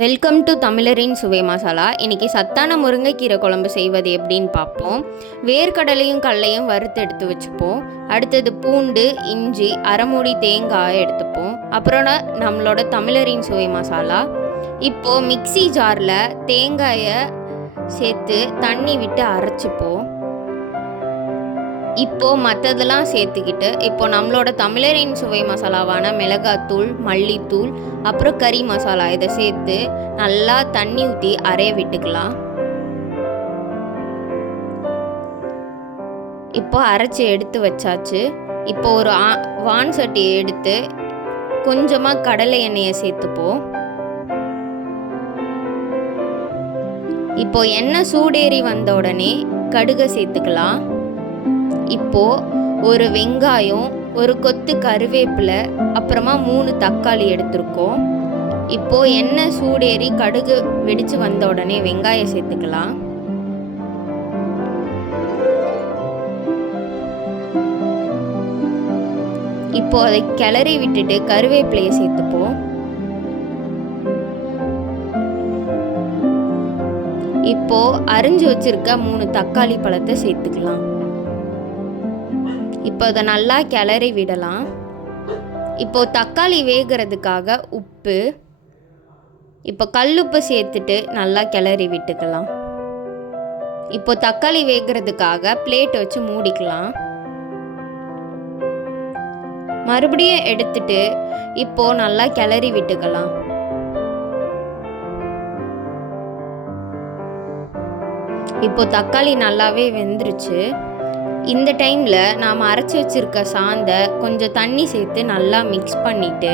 Welcome to தமிழரின் சுவை மசாலா. இன்றைக்கி சத்தான முருங்கைக்கீரை குழம்பு செய்வது எப்படின்னு பார்ப்போம். வேர்க்கடலையும் கடலையும் வறுத்து எடுத்து வச்சுப்போம். அடுத்தது பூண்டு, இஞ்சி, அரைமூடி தேங்காய் எடுத்துப்போம். அப்புறம் நம்மளோட தமிழரின் சுவை மசாலா. இப்போது மிக்சி ஜாரில் தேங்காயை சேர்த்து தண்ணி விட்டு அரைச்சிப்போம். இப்போது மற்றதெல்லாம் சேர்த்துக்கிட்டு இப்போது நம்மளோட தமிழரின் சுவை மசாலாவான மிளகாத்தூள், மல்லித்தூள், அப்புறம் கறி மசாலா இதை சேர்த்து நல்லா தண்ணி ஊற்றி அரைய விட்டுக்கலாம். இப்போ அரைச்சி எடுத்து வச்சாச்சு. இப்போ ஒரு வான் சட்டியை எடுத்து கொஞ்சமாக கடலை எண்ணெயை சேர்த்துப்போம். இப்போ எண்ணெய் சூடேறி வந்த உடனே கடுகை சேர்த்துக்கலாம். இப்போ ஒரு வெங்காயம், ஒரு கொத்து கருவேப்பிலை, அப்புறமா 3 தக்காளி எடுத்திருக்கோம். இப்போ எண்ணெய் சூடேறி கடுகு வெடிச்சு வந்த உடனே வெங்காயம் சேர்த்துக்கலாம். இப்போ அதை கிளறி விட்டுட்டு கருவேப்பிலையை சேர்த்துப்போம். இப்போ அரிஞ்சு வச்சிருக்க 3 தக்காளி பழத்தை சேர்த்துக்கலாம். இப்போ அதை நல்லா கிளறி விடலாம். இப்போது தக்காளி வேகிறதுக்காக உப்பு, இப்போ கல்லுப்பு சேர்த்துட்டு நல்லா கிளறி விட்டுக்கலாம். இப்போ தக்காளி வேகிறதுக்காக பிளேட் வச்சு மூடிக்கலாம். மறுபடியும் எடுத்துட்டு இப்போ நல்லா கிளறி விட்டுக்கலாம். இப்போ தக்காளி நல்லாவே வெந்துருச்சு. இந்த டைமில் நாம் அரைச்சி வச்சுருக்க சாந்தை கொஞ்சம் தண்ணி சேர்த்து நல்லா மிக்ஸ் பண்ணிவிட்டு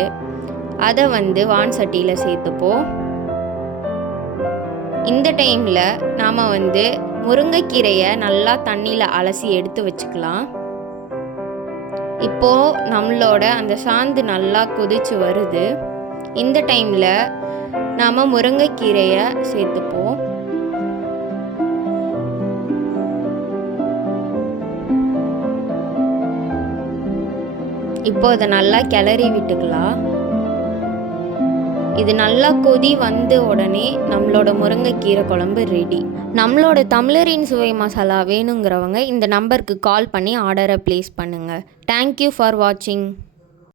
அதை வான் சட்டியில் சேர்த்துப்போம். இந்த டைமில் நாம் முருங்கைக்கீரையை நல்லா தண்ணியில் அலசி எடுத்து வச்சுக்கலாம். இப்போது நம்மளோட அந்த சாந்து நல்லா கொதிச்சு வருது. இந்த டைமில் நாம் முருங்கைக்கீரையை சேர்த்துப்போம். இப்போ அதை நல்லா கிளறி விட்டுக்கலாம். இது நல்லா கொதி வந்த உடனே நம்மளோட முருங்கைக்கீரை குழம்பு ரெடி. நம்மளோட தமிழரின் சுவை மசாலா வேணுங்கிறவங்க இந்த நம்பருக்கு கால் பண்ணி ஆர்டரை ப்ளேஸ் பண்ணுங்கள். தேங்க்யூ ஃபார் வாட்சிங்.